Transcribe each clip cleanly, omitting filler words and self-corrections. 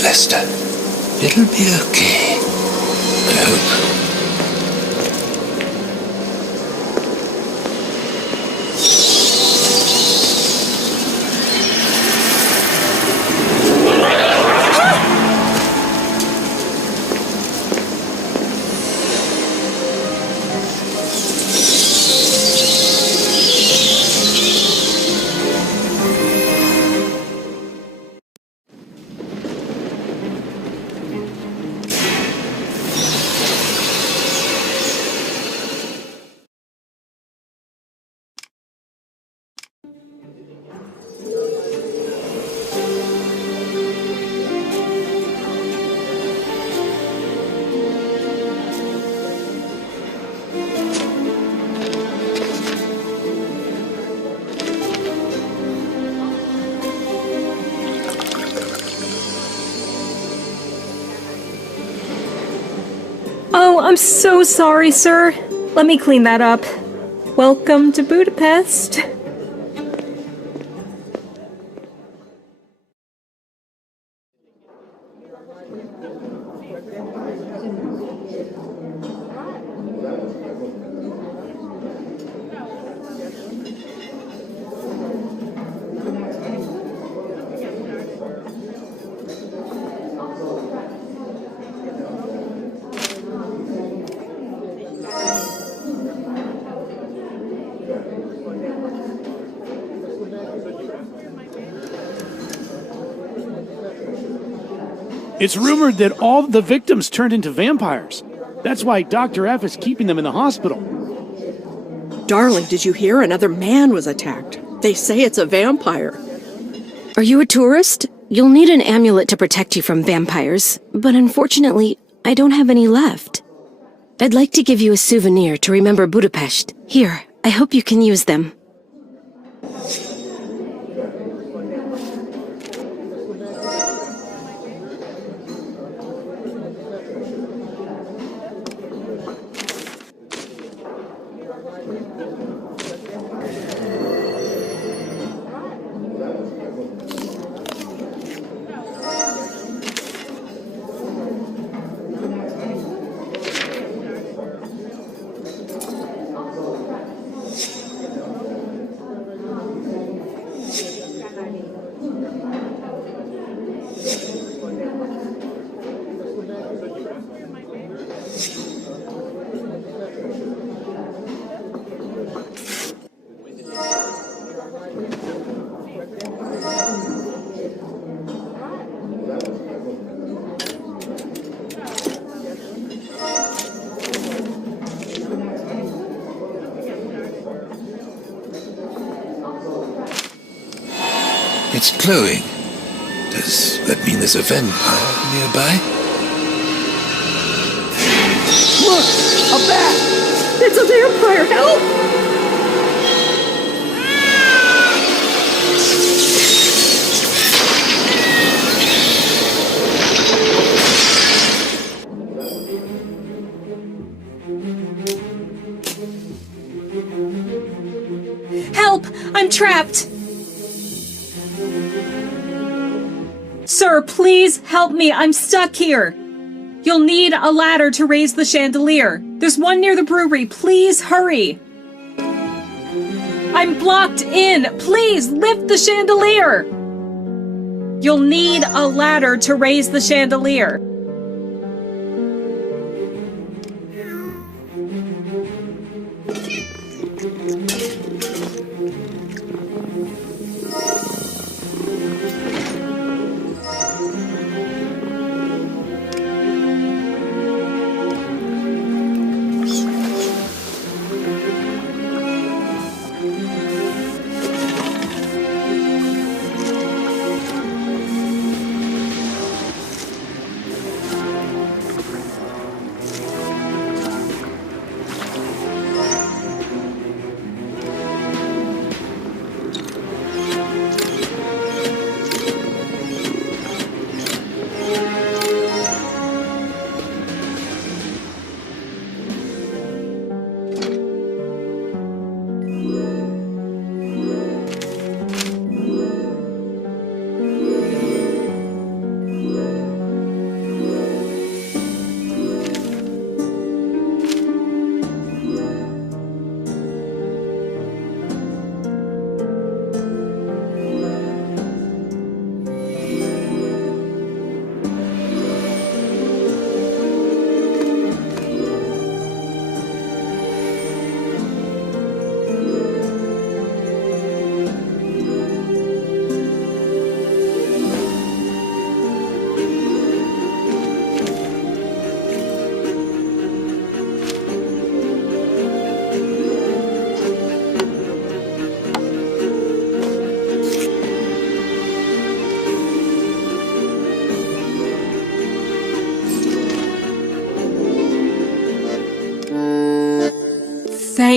okay, Lester. It'll be okay. I hope. Oh, I'm so sorry, sir. Let me clean that up. Welcome to Budapest. It's rumored that all the victims turned into vampires. That's why Dr. F is keeping them in the hospital. Darling, did you hear? Another man was attacked. They say it's a vampire. Are you a tourist? You'll need an amulet to protect you from vampires, but unfortunately, I don't have any left. I'd like to give you a souvenir to remember Budapest. Here, I hope you can use them. It's glowing. Does that mean there's a vampire nearby? Look! A bat! It's a vampire! Help! Help! I'm trapped! Sir, please help me. I'm stuck here. You'll need a ladder to raise the chandelier. There's one near the brewery. Please hurry. I'm blocked in. Please lift the chandelier. You'll need a ladder to raise the chandelier.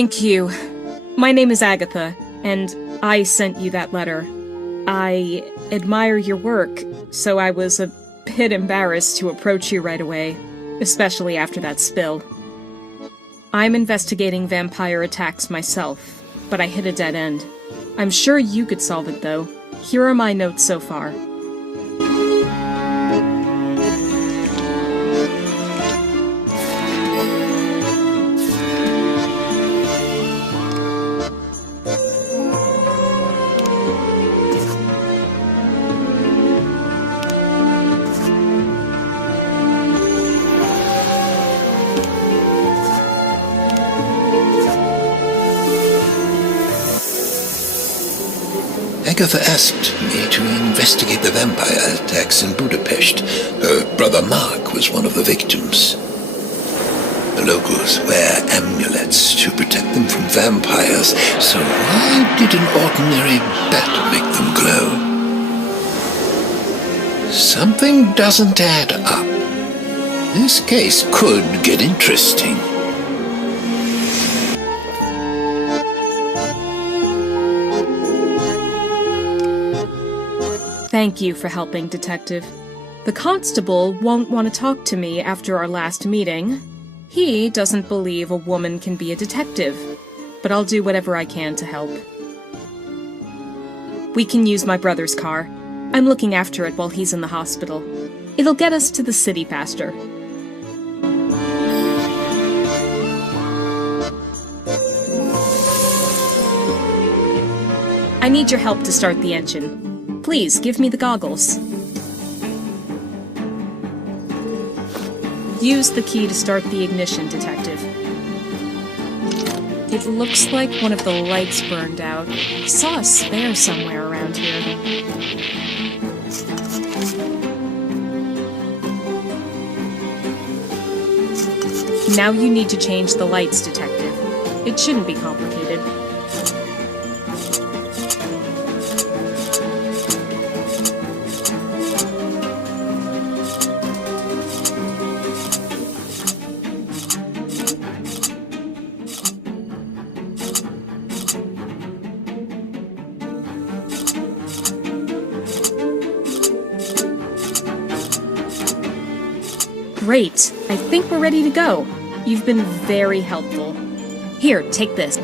Thank you. My name is Agatha, and I sent you that letter. I admire your work, so I was a bit embarrassed to approach you right away, especially after that spill. I'm investigating vampire attacks myself, but I hit a dead end. I'm sure you could solve it, though. Here are my notes so far. Agatha asked me to investigate the vampire attacks in Budapest. Her brother Mark was one of the victims. The locals wear amulets to protect them from vampires, so why did an ordinary bat make them glow? Something doesn't add up. This case could get interesting. Thank you for helping, Detective. The constable won't want to talk to me after our last meeting. He doesn't believe a woman can be a detective, but I'll do whatever I can to help. We can use my brother's car. I'm looking after it while he's in the hospital. It'll get us to the city faster. I need your help to start the engine. Please, give me the goggles. Use the key to start the ignition, Detective. It looks like one of the lights burned out. I saw a spare somewhere around here. Now you need to change the lights, Detective. It shouldn't be complicated. Great! I think we're ready to go. You've been very helpful. Here, take this.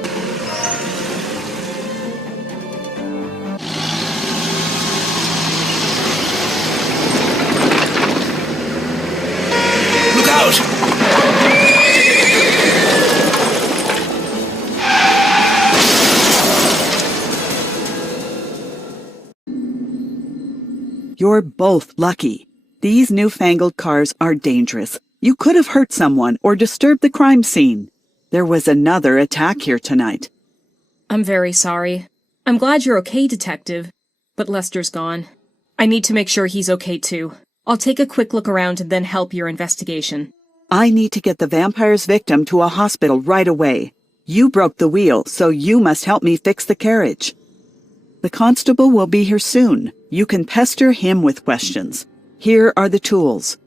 Look out! You're both lucky. These newfangled cars are dangerous. You could have hurt someone or disturbed the crime scene. There was another attack here tonight. I'm very sorry. I'm glad you're okay, Detective, but Lester's gone. I need to make sure he's okay too. I'll take a quick look around and then help your investigation. I need to get the vampire's victim to a hospital right away. You broke the wheel, so you must help me fix the carriage. The constable will be here soon. You can pester him with questions. Here are the tools.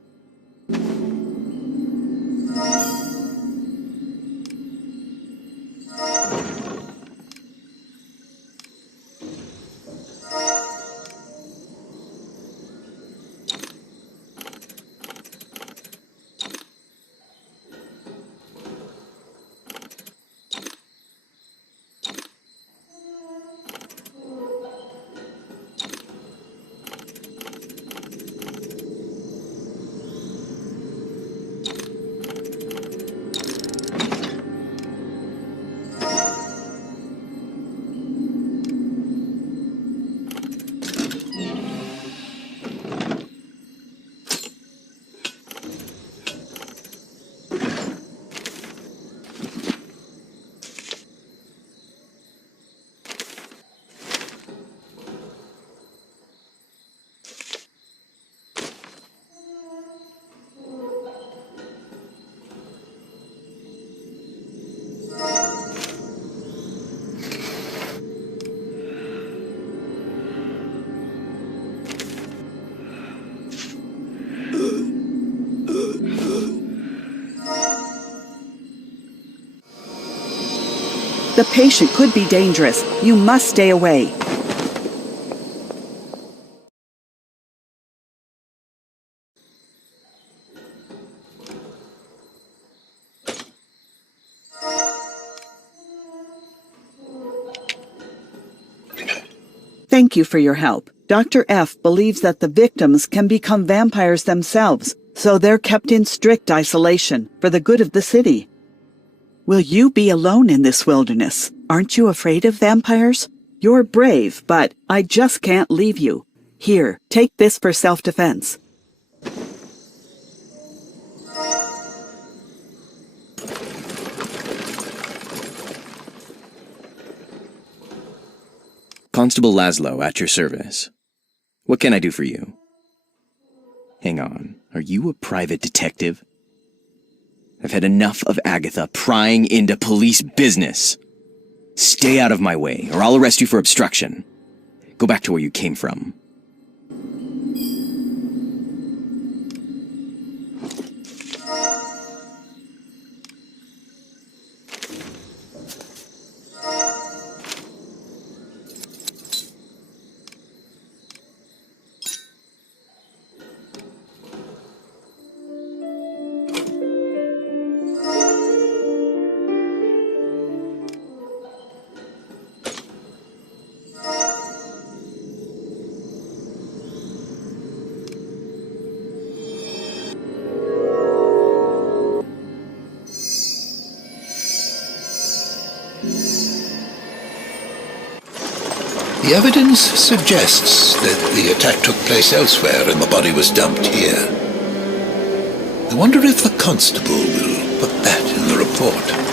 The patient could be dangerous. You must stay away. Thank you for your help. Dr. F believes that the victims can become vampires themselves, so they're kept in strict isolation for the good of the city. Will you be alone in this wilderness? Aren't you afraid of vampires? You're brave, but I just can't leave you. Here, take this for self-defense. Constable Laszlo, at your service. What can I do for you? Hang on, are you a private detective? I've had enough of Agatha prying into police business. Stay out of my way, or I'll arrest you for obstruction. Go back to where you came from. The evidence suggests that the attack took place elsewhere and the body was dumped here. I wonder if the constable will put that in the report.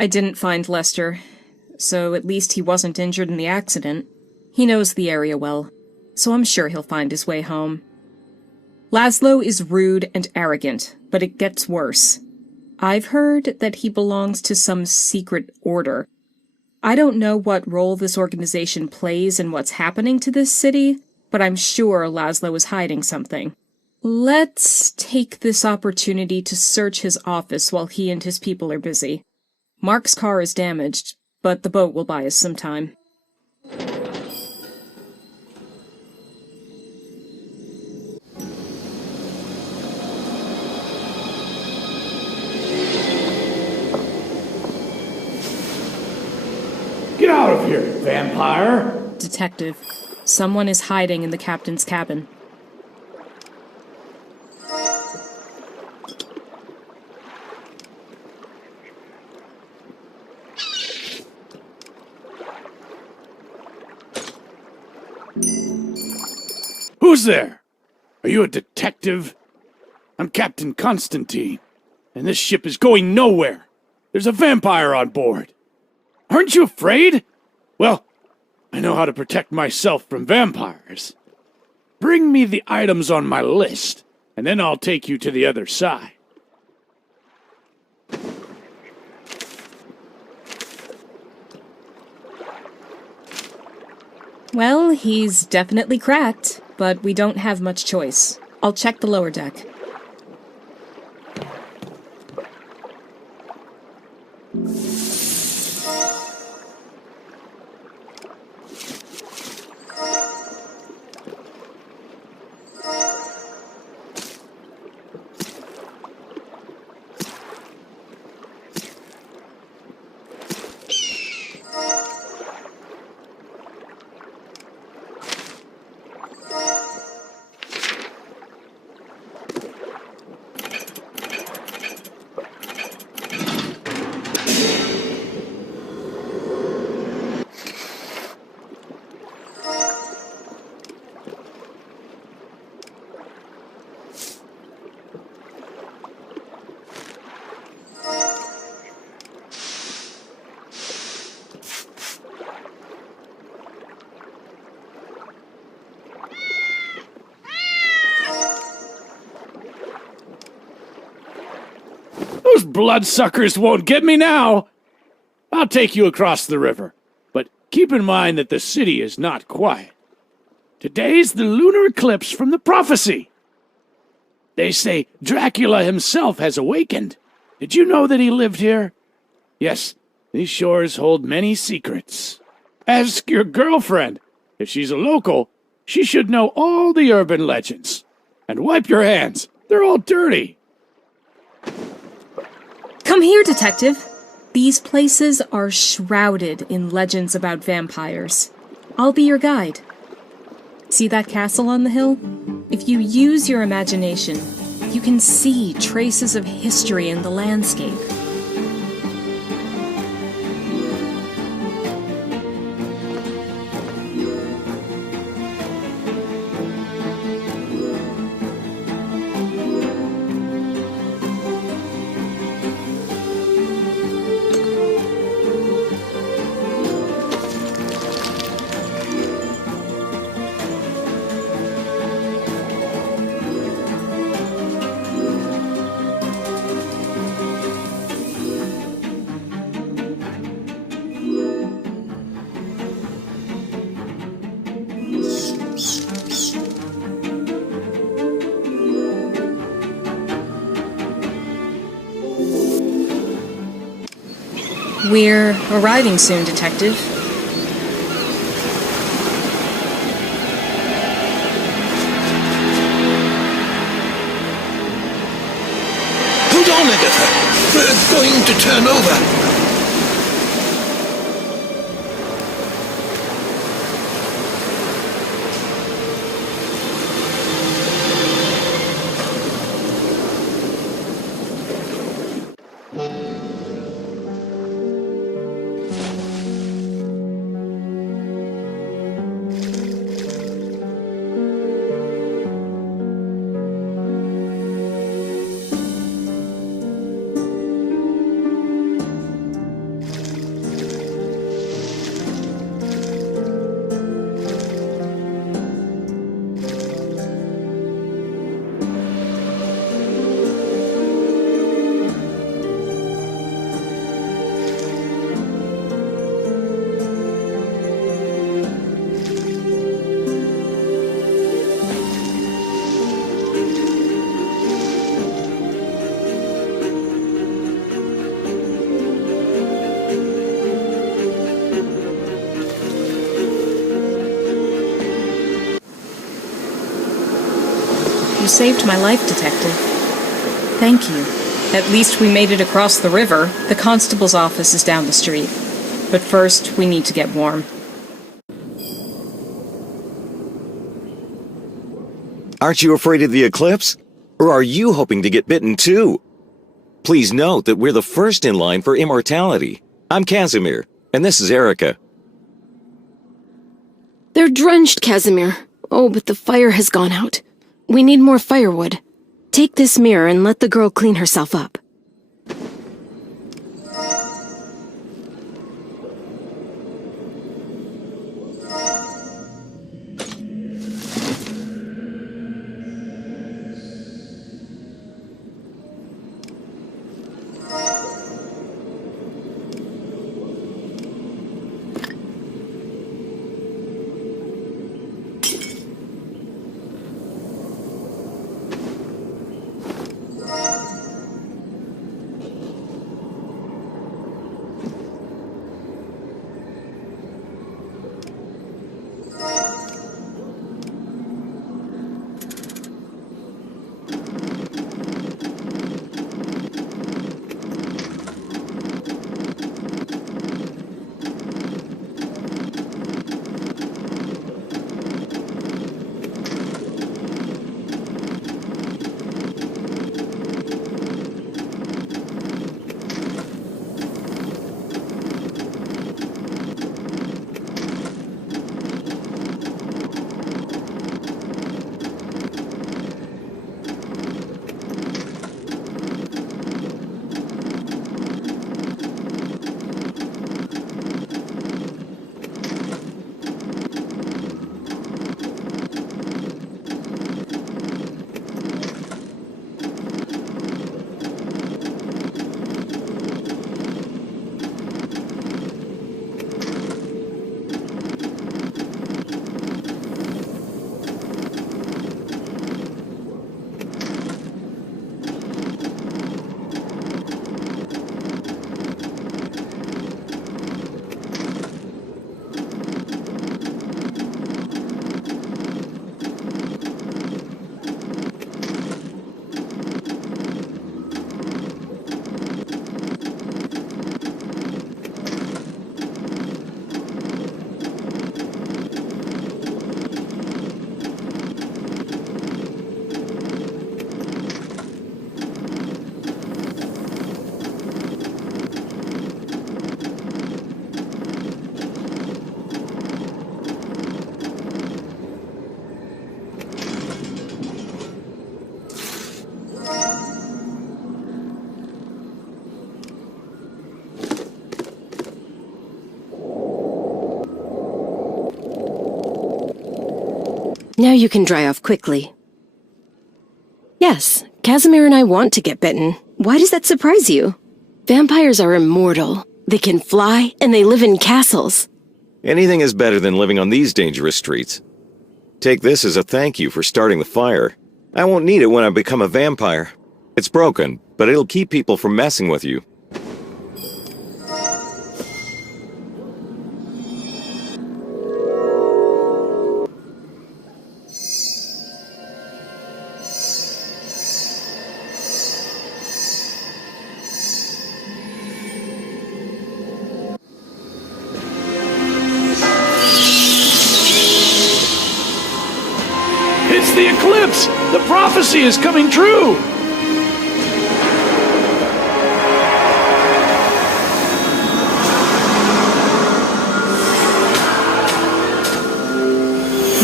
I didn't find Lester, so at least he wasn't injured in the accident. He knows the area well, so I'm sure he'll find his way home. Laszlo is rude and arrogant, but it gets worse. I've heard that he belongs to some secret order. I don't know what role this organization plays in what's happening to this city, but I'm sure Laszlo is hiding something. Let's take this opportunity to search his office while he and his people are busy. Mark's car is damaged, but the boat will buy us some time. Get out of here, vampire! Detective, someone is hiding in the captain's cabin. Who's there? Are you a detective? I'm Captain Constantine, and this ship is going nowhere. There's a vampire on board. Aren't you afraid? Well, I know how to protect myself from vampires. Bring me the items on my list, and then I'll take you to the other side. Well, he's definitely cracked, but we don't have much choice. I'll check the lower deck. Those bloodsuckers won't get me now! I'll take you across the river, but keep in mind that the city is not quiet. Today's the lunar eclipse from the prophecy. They say Dracula himself has awakened. Did you know that he lived here? Yes, these shores hold many secrets. Ask your girlfriend. If she's a local, she should know all the urban legends. And wipe your hands. They're all dirty. Come here, detective. These places are shrouded in legends about vampires. I'll be your guide. See that castle on the hill? If you use your imagination, you can see traces of history in the landscape. We're arriving soon, detective. Hold on, Agatha. We're going to turn over. You saved my life, detective. Thank you. At least we made it across the river. The constable's office is down the street. But first, we need to get warm. Aren't you afraid of the eclipse? Or are you hoping to get bitten too? Please note that we're the first in line for immortality. I'm Casimir, and this is Erica. They're drenched, Casimir. Oh, but the fire has gone out. We need more firewood. Take this mirror and let the girl clean herself up. Now you can dry off quickly. Yes, Casimir and I want to get bitten. Why does that surprise you? Vampires are immortal. They can fly, and they live in castles. Anything is better than living on these dangerous streets. Take this as a thank you for starting the fire. I won't need it when I become a vampire. It's broken, but it'll keep people from messing with you. It's the eclipse! The prophecy is coming true!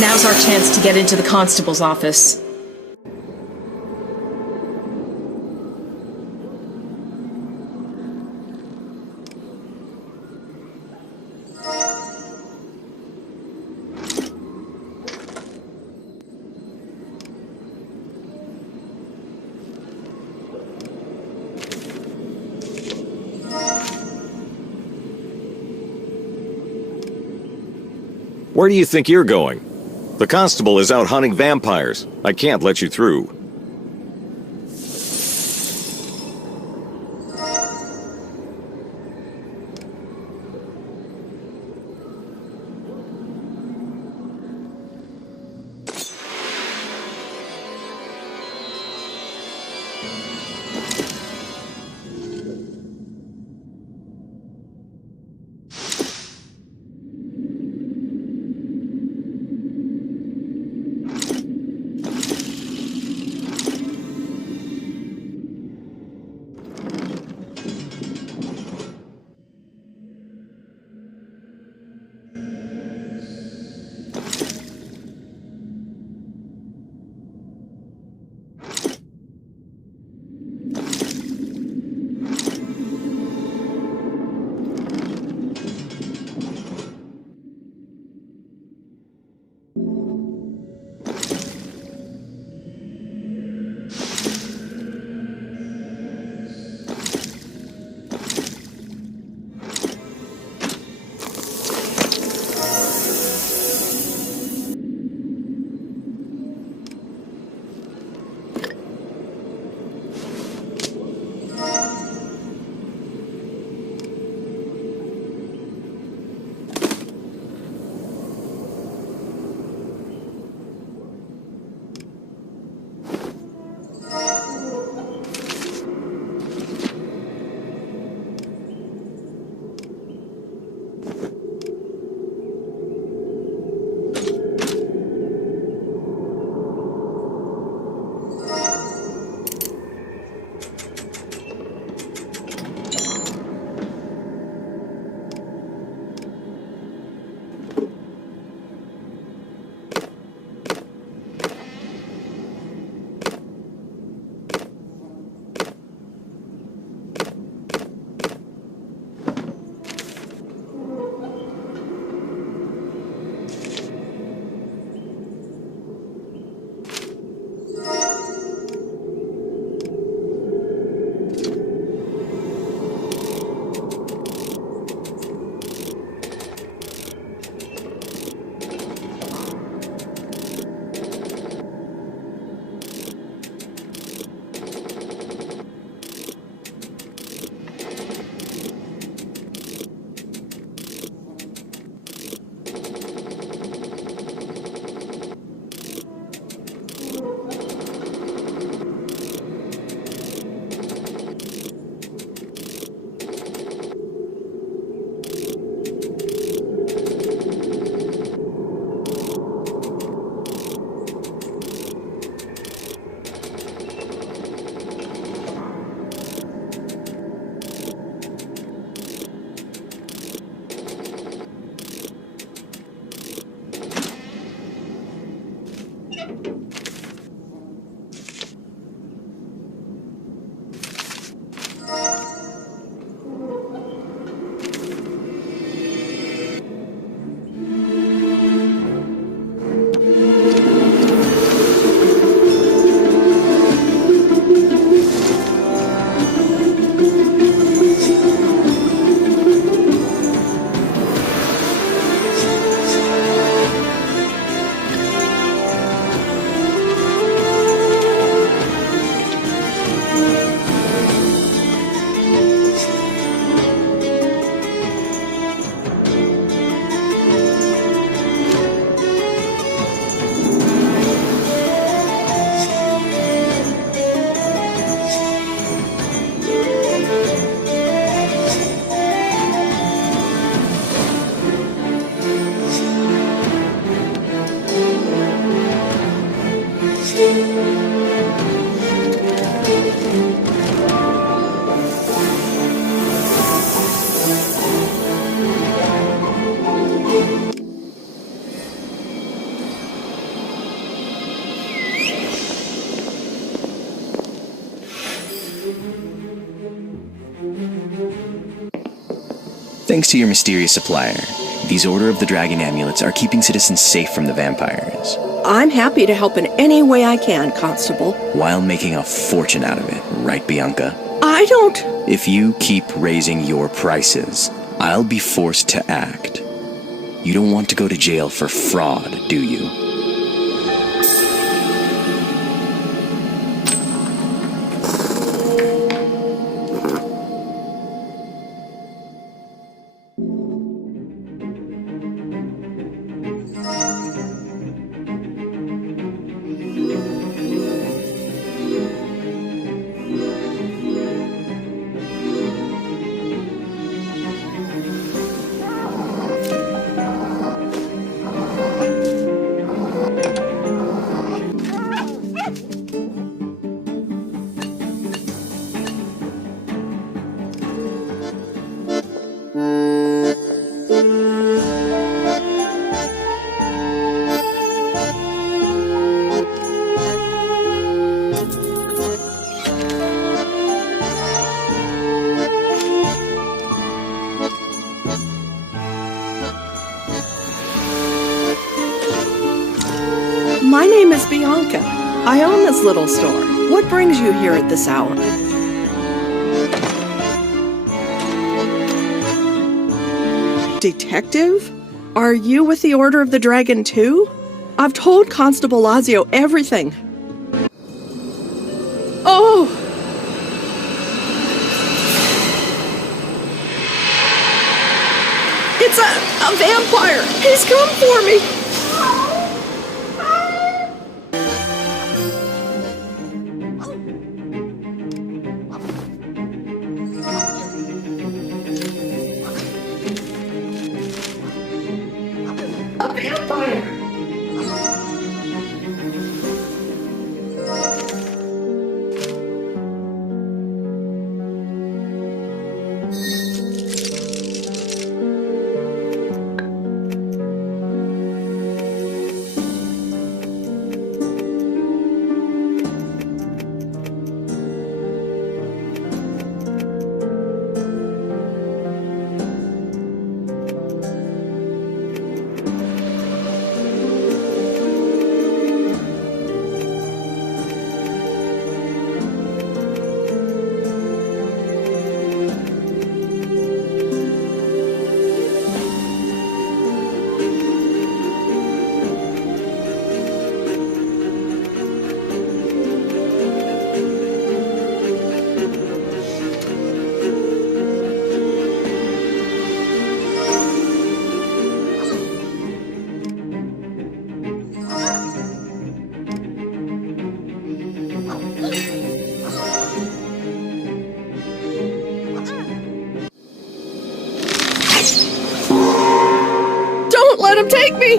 Now's our chance to get into the constable's office. Where do you think you're going? The constable is out hunting vampires. I can't let you through. Thanks to your mysterious supplier, these Order of the Dragon amulets are keeping citizens safe from the vampires. I'm happy to help in any way I can, Constable. While making a fortune out of it, right, Bianca? I don't... If you keep raising your prices, I'll be forced to act. You don't want to go to jail for fraud, do you? My name is Bianca. I own this little store. What brings you here at this hour? Detective? Are you with the Order of the Dragon too? I've told Constable Lazio everything. Oh! It's a vampire! He's come for me! Don't let him take me!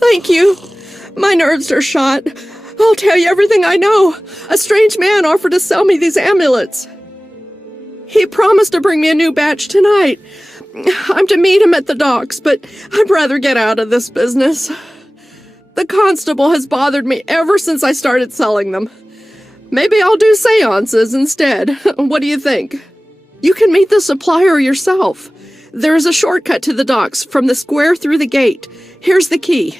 Thank you. My nerves are shot. I'll tell you everything I know. A strange man offered to sell me these amulets. He promised to bring me a new batch tonight. I'm to meet him at the docks, but I'd rather get out of this business. The constable has bothered me ever since I started selling them. Maybe I'll do seances instead. What do you think? You can meet the supplier yourself. There is a shortcut to the docks from the square through the gate. Here's the key.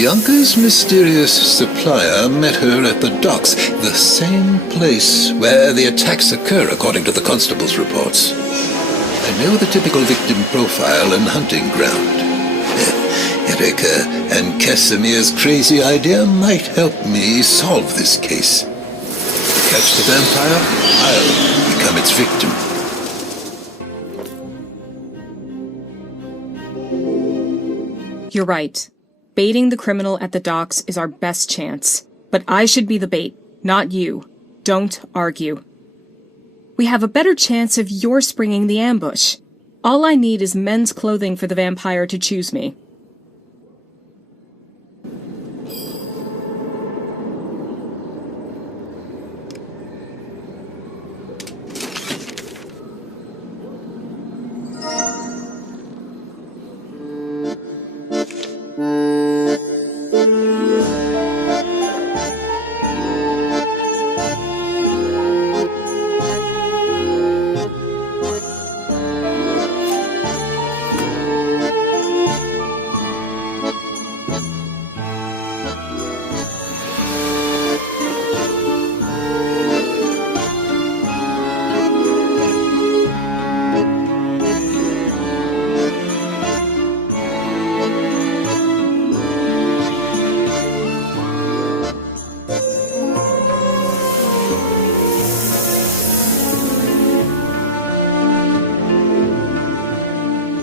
Bianca's mysterious supplier met her at the docks, the same place where the attacks occur according to the constable's reports. I know the typical victim profile and hunting ground. Erika and Casimir's crazy idea might help me solve this case. To catch the vampire, I'll become its victim. You're right. Baiting the criminal at the docks is our best chance. But I should be the bait, not you. Don't argue. We have a better chance of your springing the ambush. All I need is men's clothing for the vampire to choose me.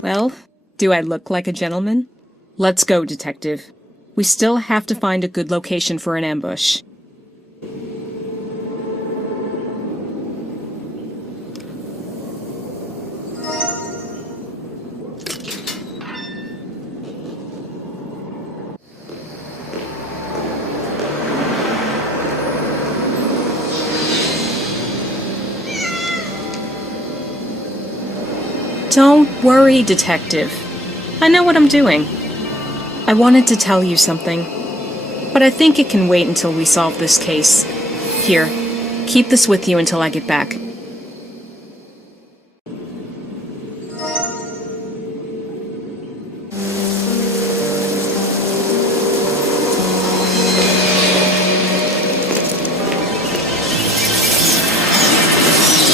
Well, do I look like a gentleman? Let's go, detective. We still have to find a good location for an ambush. Don't worry, detective. I know what I'm doing. I wanted to tell you something, but I think it can wait until we solve this case. Here, keep this with you until I get back.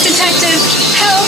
Detective, help!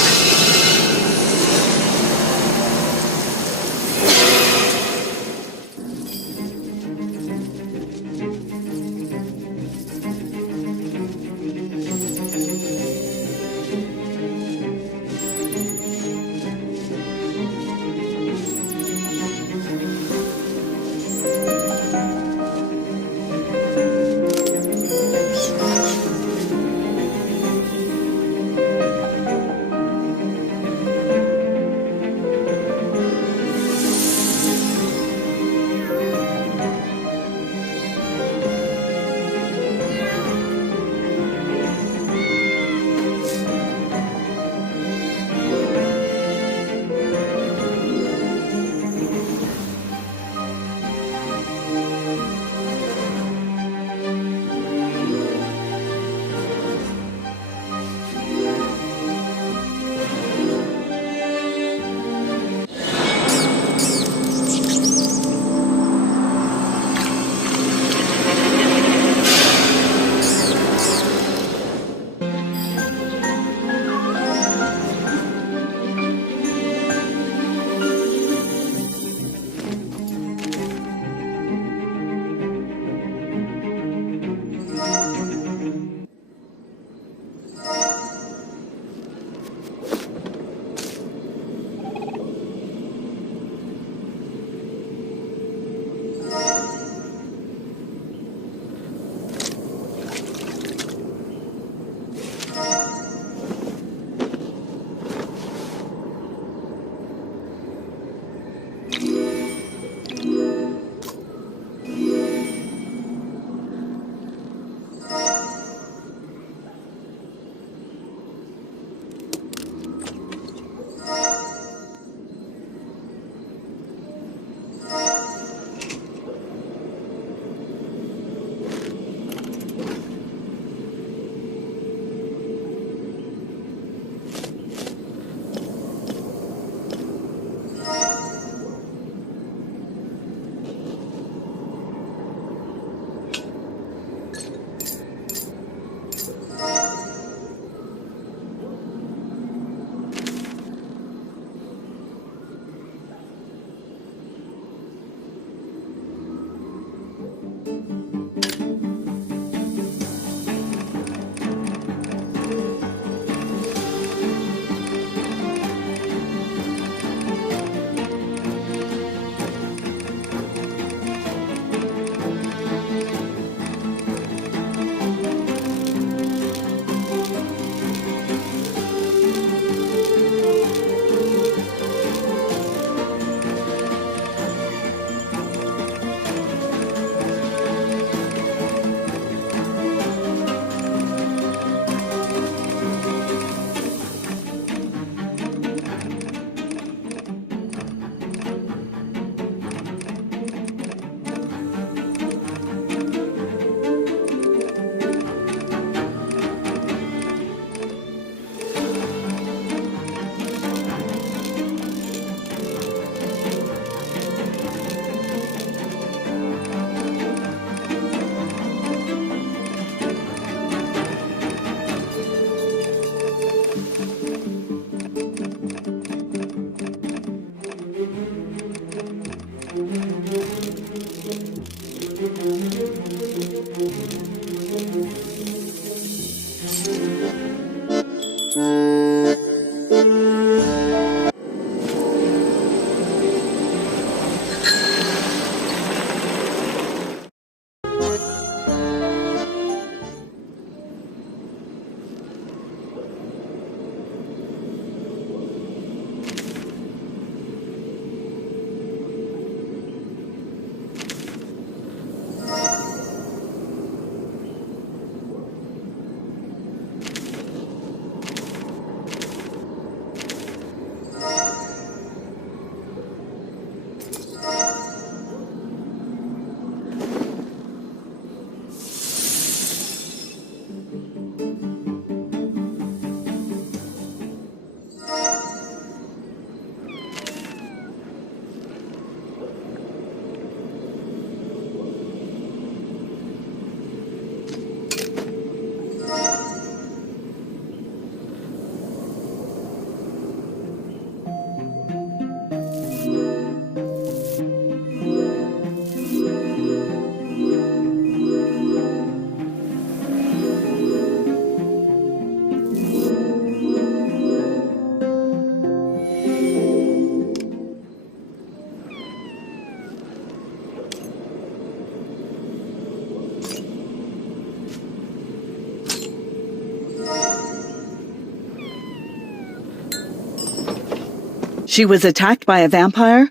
She was attacked by a vampire?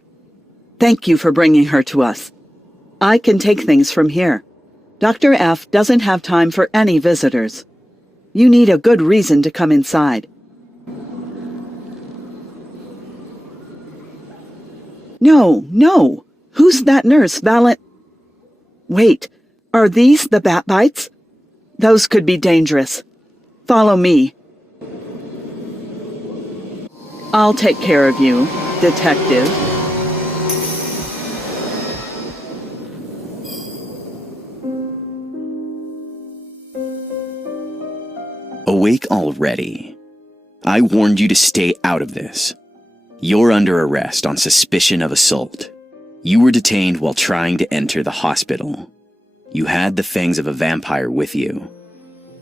Thank you for bringing her to us. I can take things from here. Dr. F doesn't have time for any visitors. You need a good reason to come inside. No. Who's that nurse, Wait, are these the bat bites? Those could be dangerous. Follow me. I'll take care of you, detective. Awake already. I warned you to stay out of this. You're under arrest on suspicion of assault. You were detained while trying to enter the hospital. You had the fangs of a vampire with you.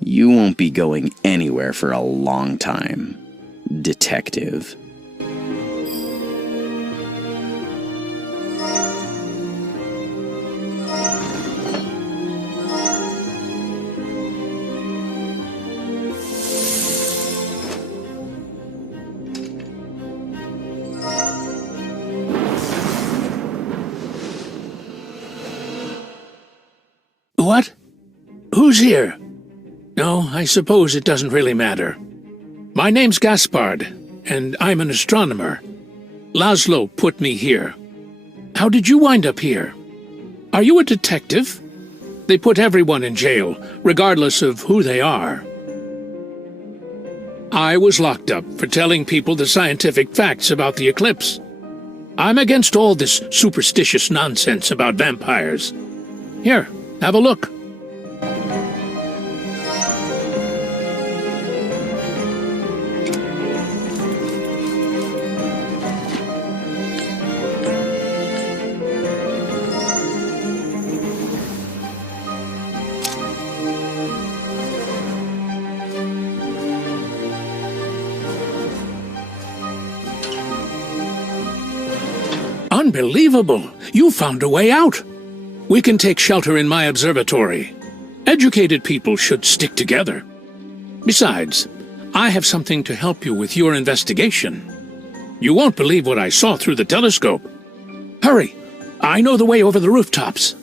You won't be going anywhere for a long time, detective. What? Who's here? No, I suppose it doesn't really matter. My name's Gaspard, and I'm an astronomer. Laszlo put me here. How did you wind up here? Are you a detective? They put everyone in jail, regardless of who they are. I was locked up for telling people the scientific facts about the eclipse. I'm against all this superstitious nonsense about vampires. Here, have a look. Unbelievable! You found a way out! We can take shelter in my observatory. Educated people should stick together. Besides, I have something to help you with your investigation. You won't believe what I saw through the telescope. Hurry! I know the way over the rooftops.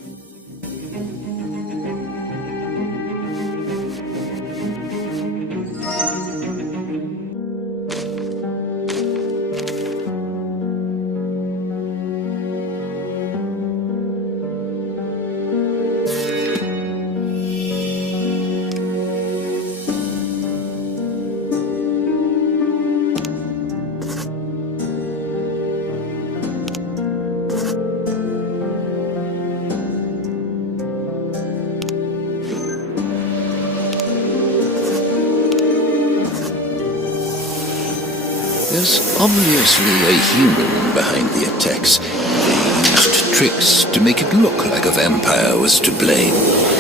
There's obviously a human behind the attacks. They used tricks to make it look like a vampire was to blame.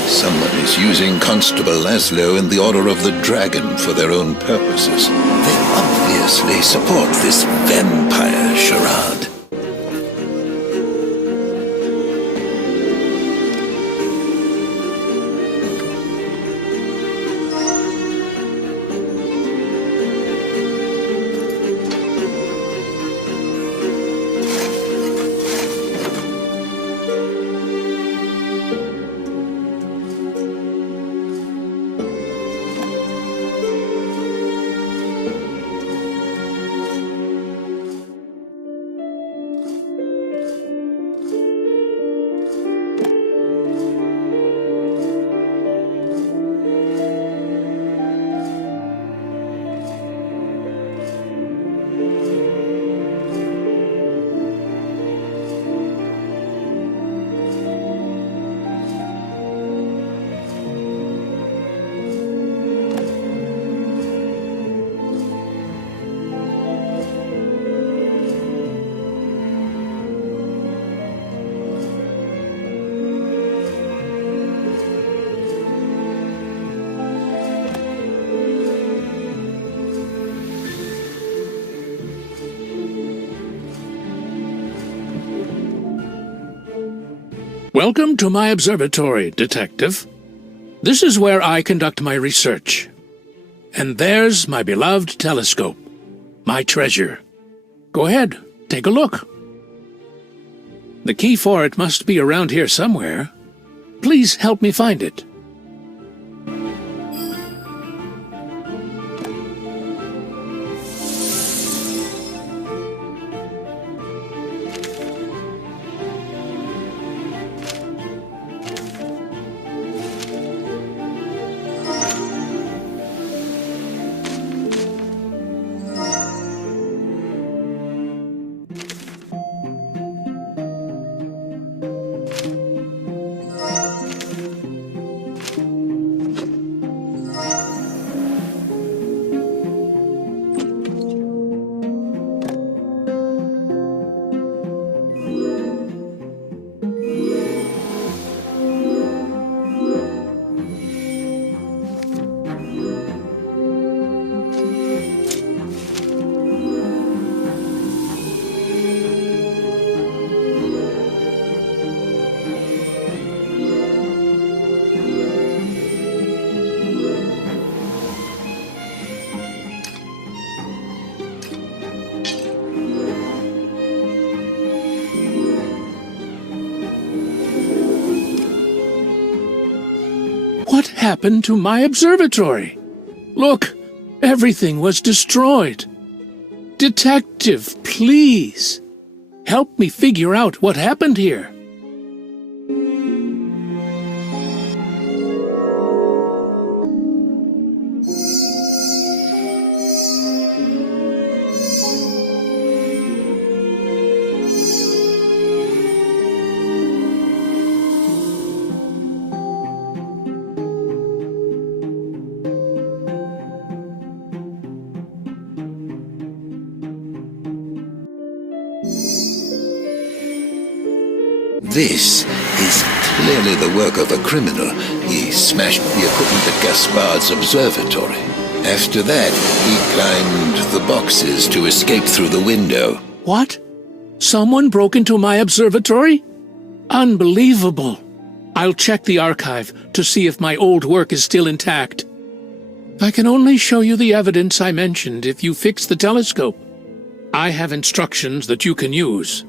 Someone is using Constable Laszlo and the Order of the Dragon for their own purposes. They obviously support this vampire charade. Welcome to my observatory, Detective. This is where I conduct my research. And there's my beloved telescope, my treasure. Go ahead, Take a look. The key for it must be around here somewhere. Please help me find it. What happened to my observatory? Look, everything was destroyed. Detective, please, help me figure out what happened here. This is clearly the work of a criminal. He smashed the equipment at Gaspard's observatory. After that, he climbed the boxes to escape through the window. What? Someone broke into my observatory? Unbelievable. I'll check the archive to see if my old work is still intact. I can only show you the evidence I mentioned if you fix the telescope. I have instructions that you can use.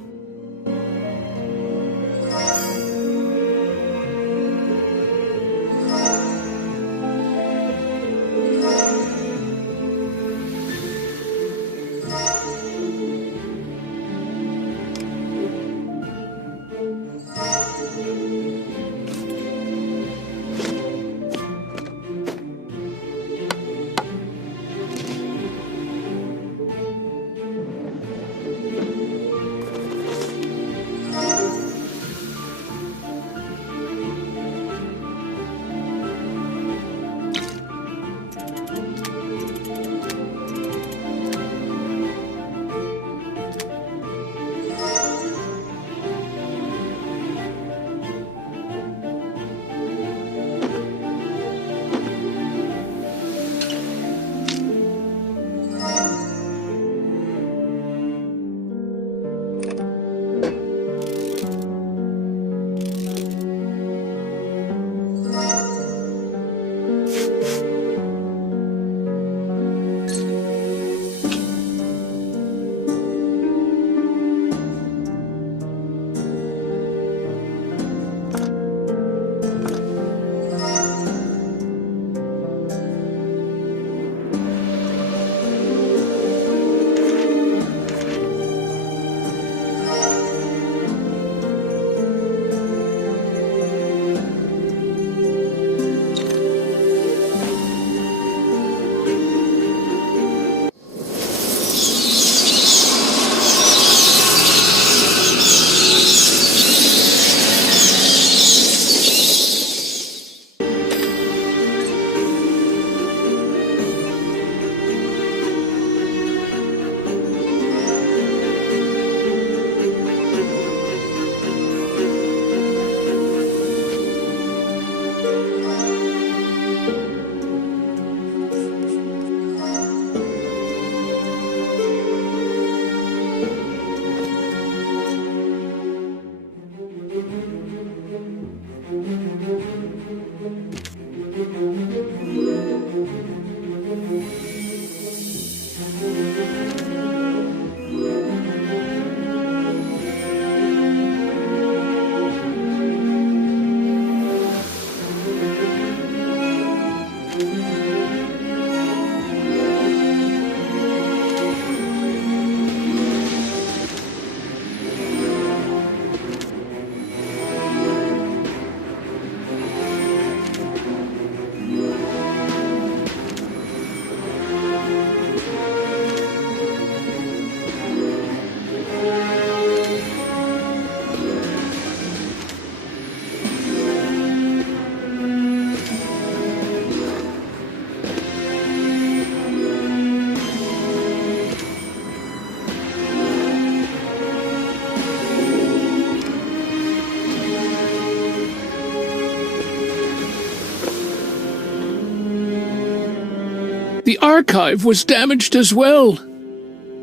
The archive was damaged as well.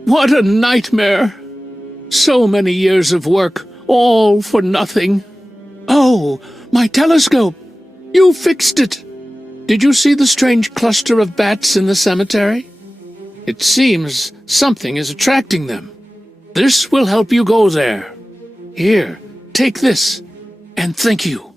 What a nightmare. So many years of work, all for nothing. Oh, my telescope! You fixed it! Did you see the strange cluster of bats in the cemetery? It seems something is attracting them. This will help you go there. Here, take this, and thank you.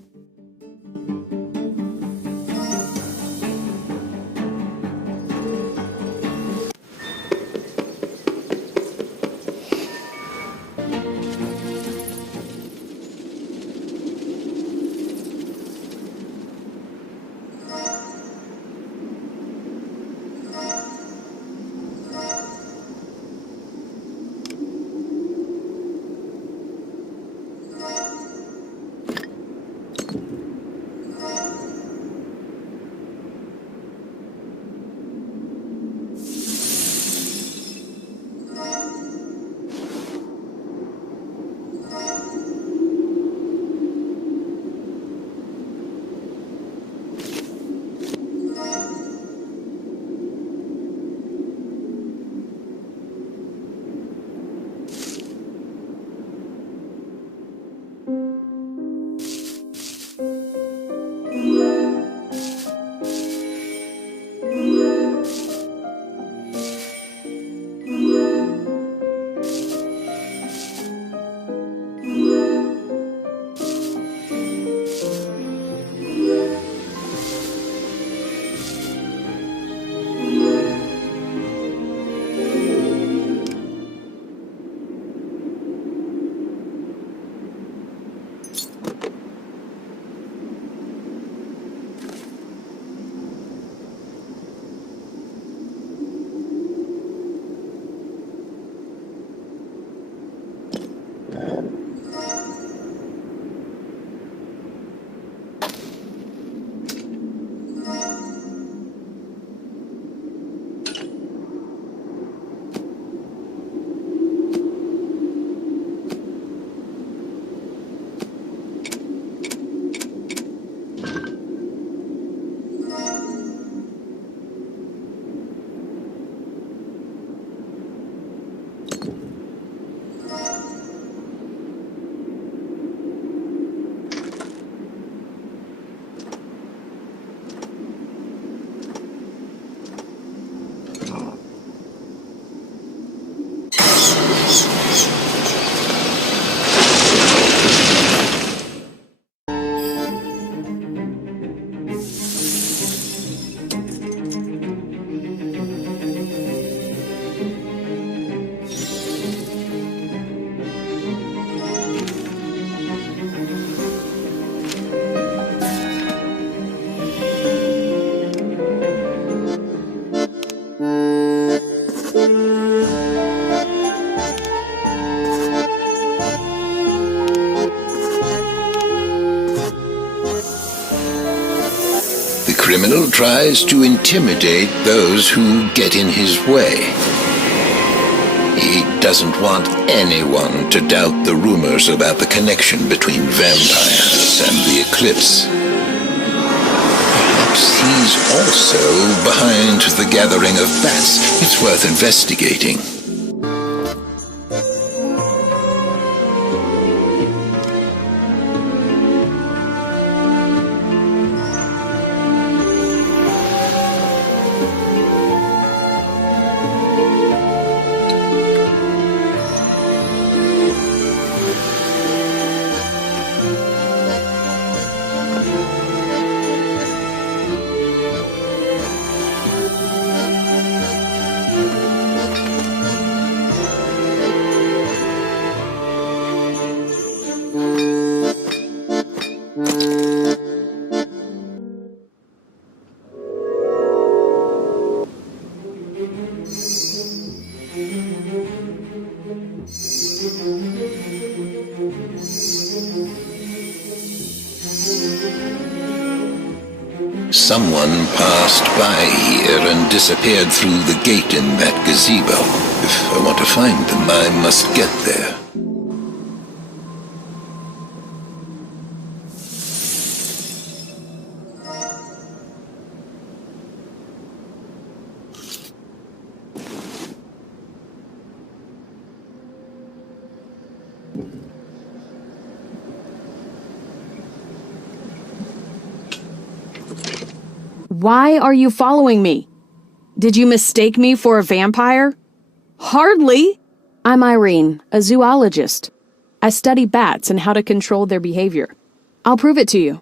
Criminal tries to intimidate those who get in his way. He doesn't want anyone to doubt the rumors about the connection between vampires and the eclipse. Perhaps he's also behind the gathering of bats. It's worth investigating. Someone passed by here and disappeared through the gate in that gazebo. If I want to find them, I must get there. Why are you following me? Did you mistake me for a vampire? Hardly! I'm Irene, a zoologist. I study bats and how to control their behavior. I'll prove it to you.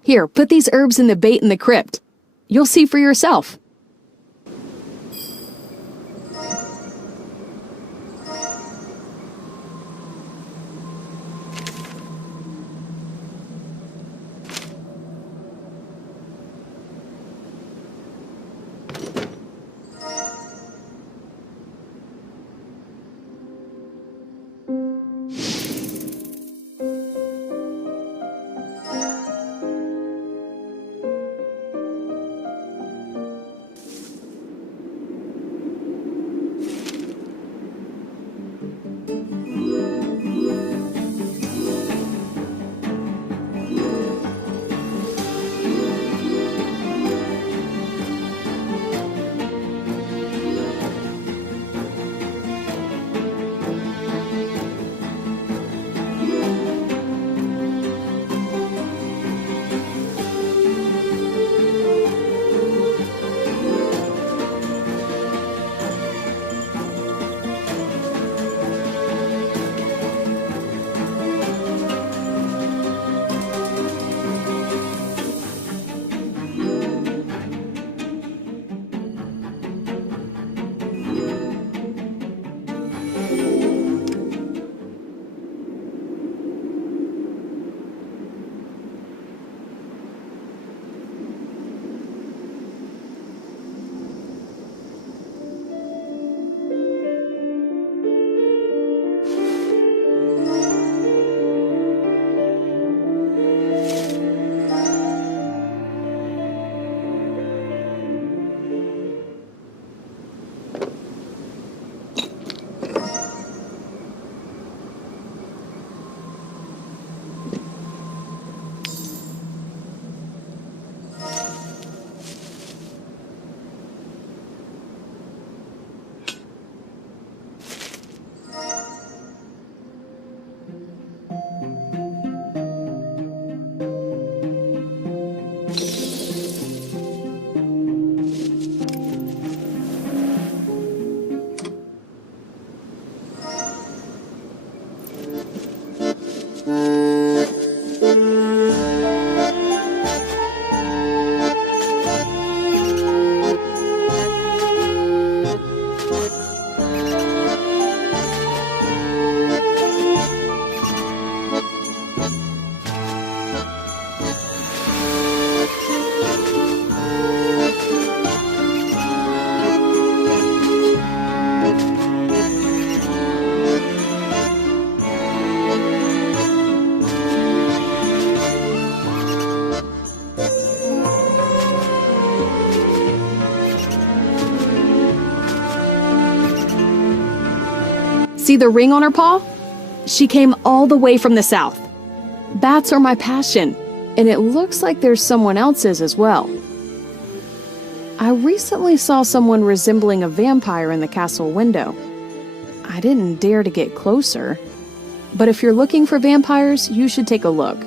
Here, put these herbs in the bait in the crypt. You'll see for yourself. See the ring on her paw? She came all the way from the south. Bats are my passion, and it looks like there's someone else's as well. I recently saw someone resembling a vampire in the castle window. I didn't dare to get closer, but if you're looking for vampires, you should take a look.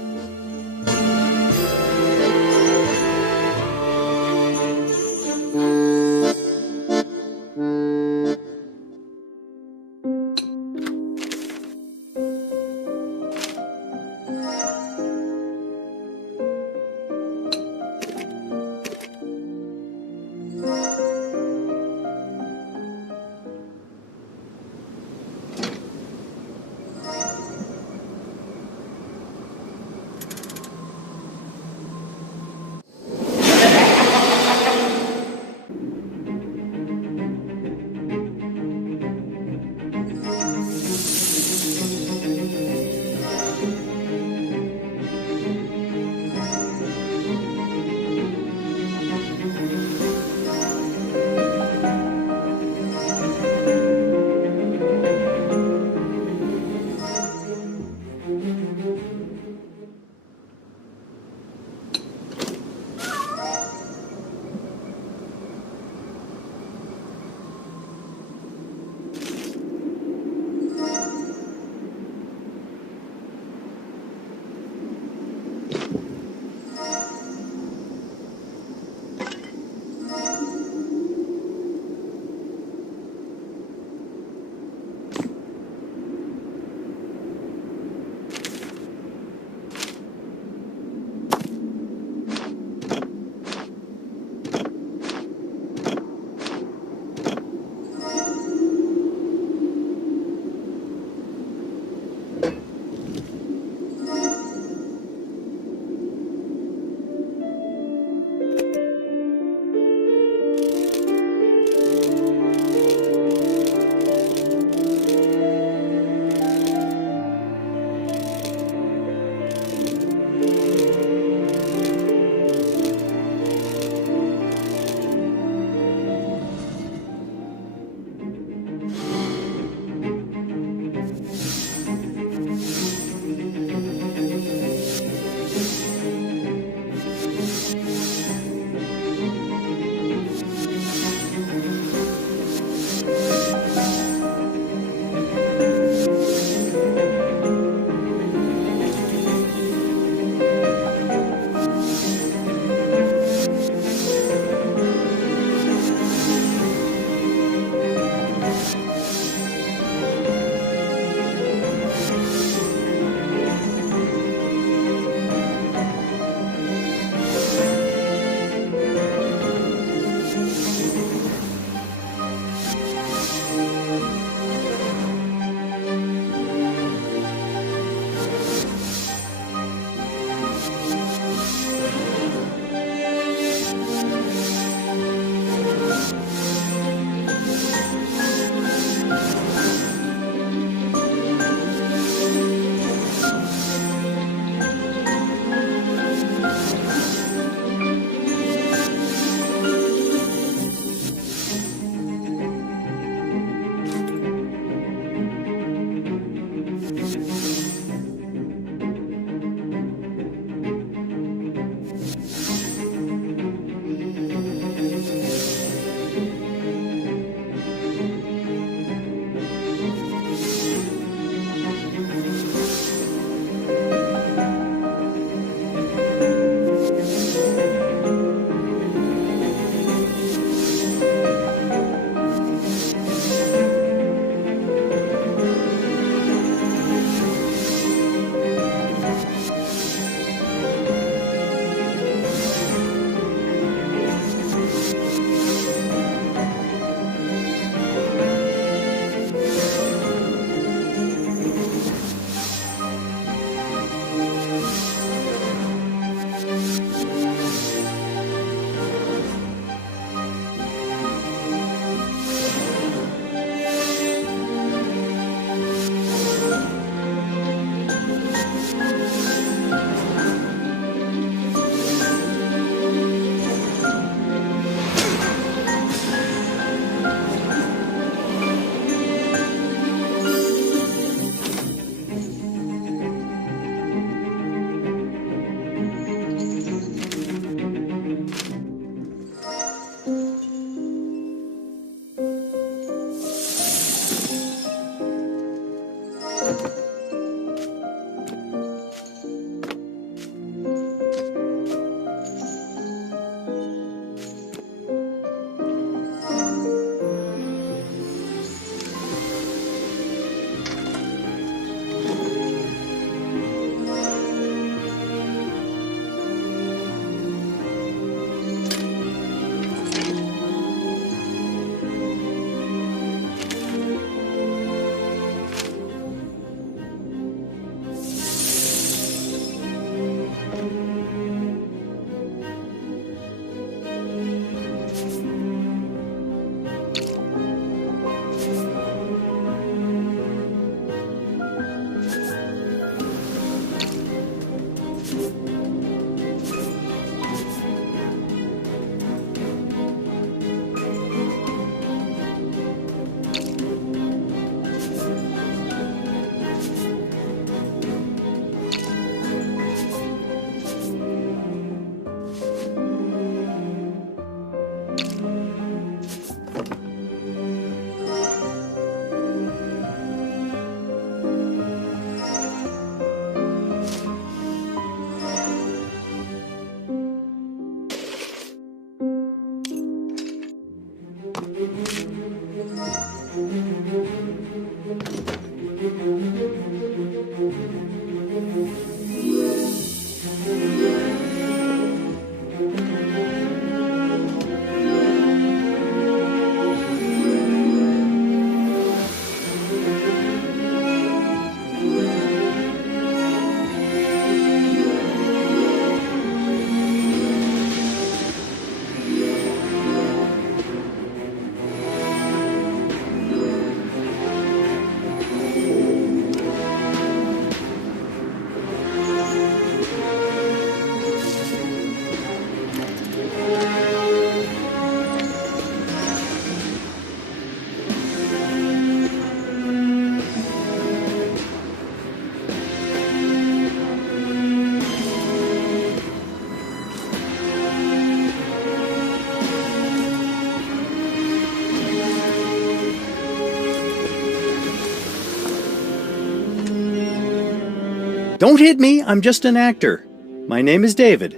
Don't hit me, I'm just an actor. My name is David.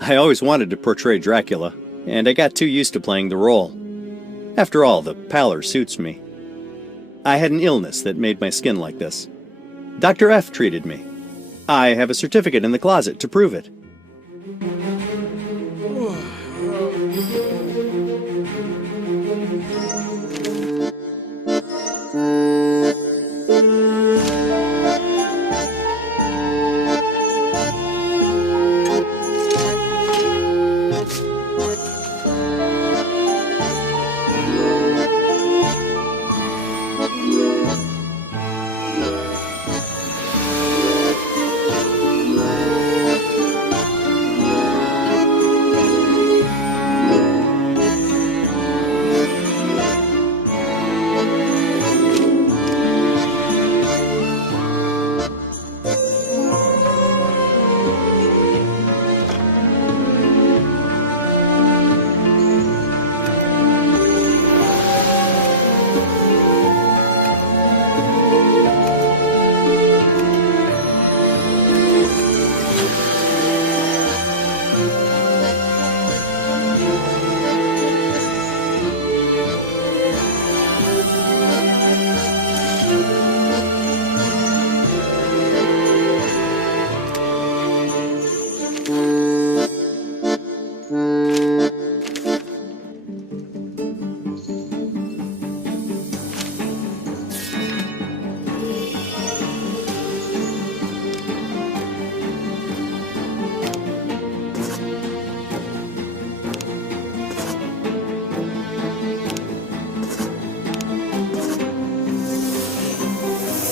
I always wanted to portray Dracula, and I got too used to playing the role. After all, the pallor suits me. I had an illness that made my skin like this. Dr. F treated me. I have a certificate in the closet to prove it.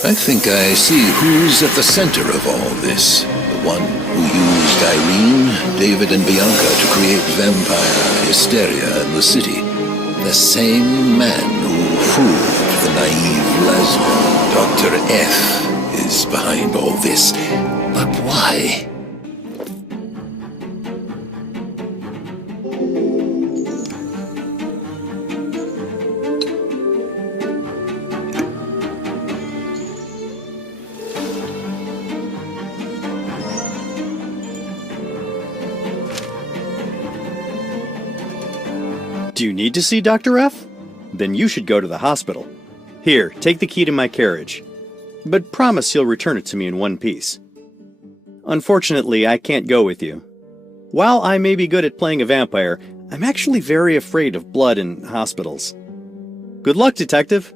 I think I see who's at the center of all this. The one who used Irene, David, and Bianca to create vampire hysteria in the city. The same man who fooled the naive Laszlo. Dr. F is behind all this. But why? Do you need to see Dr. F? Then you should go to the hospital. Here, take the key to my carriage. But promise you'll return it to me in one piece. Unfortunately, I can't go with you. While I may be good at playing a vampire, I'm actually very afraid of blood in hospitals. Good luck, detective.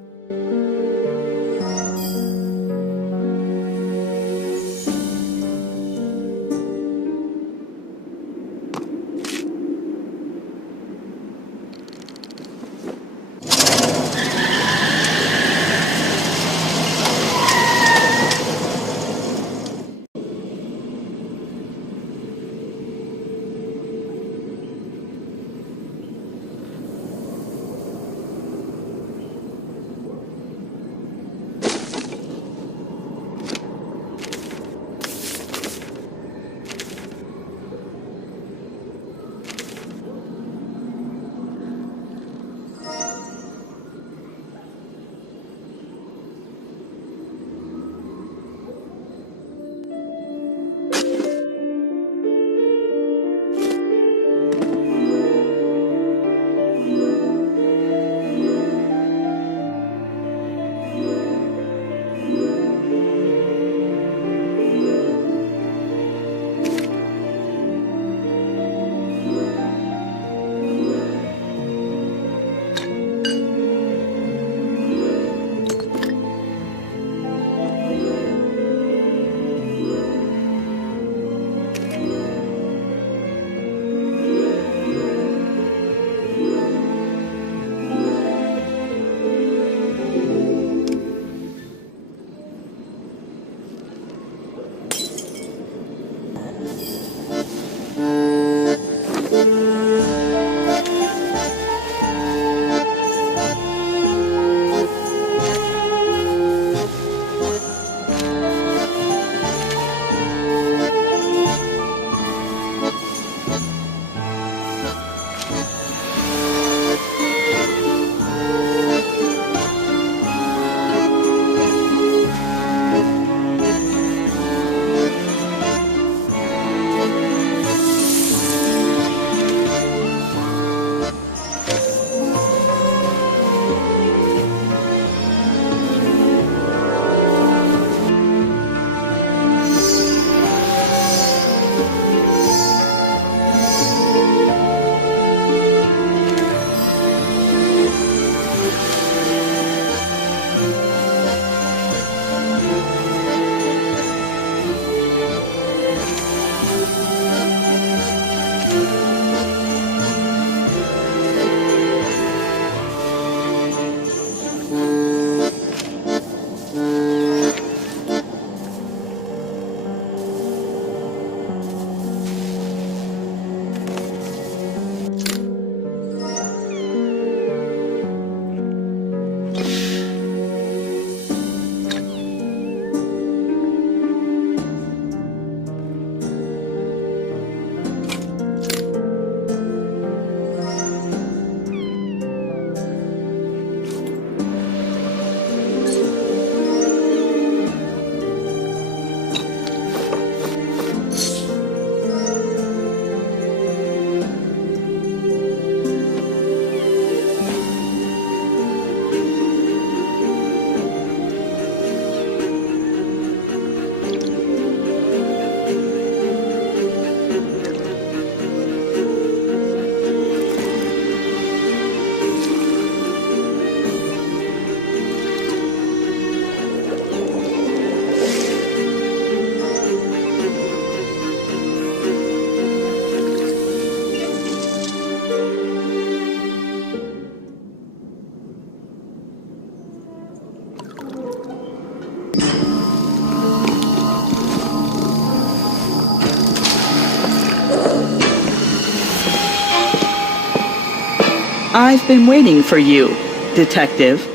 I've been waiting for you, Detective.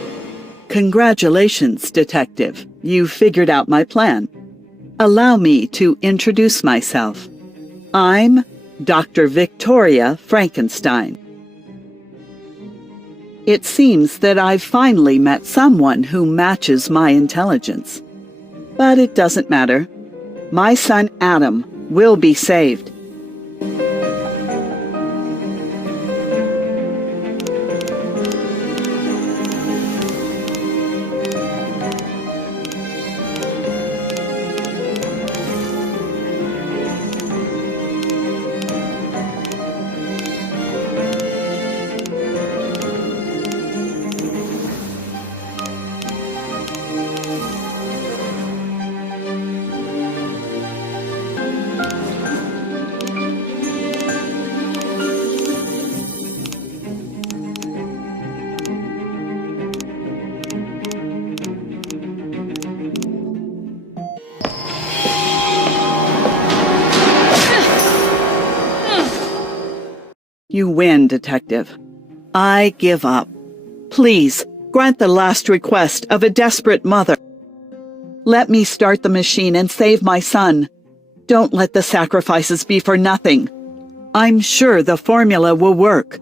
Congratulations, Detective. You figured out my plan. Allow me to introduce myself. I'm Dr. Victoria Frankenstein. It seems that I've finally met someone who matches my intelligence. But it doesn't matter. My son Adam will be saved. You win, Detective. I give up. Please, grant the last request of a desperate mother. Let me start the machine and save my son. Don't let the sacrifices be for nothing. I'm sure the formula will work.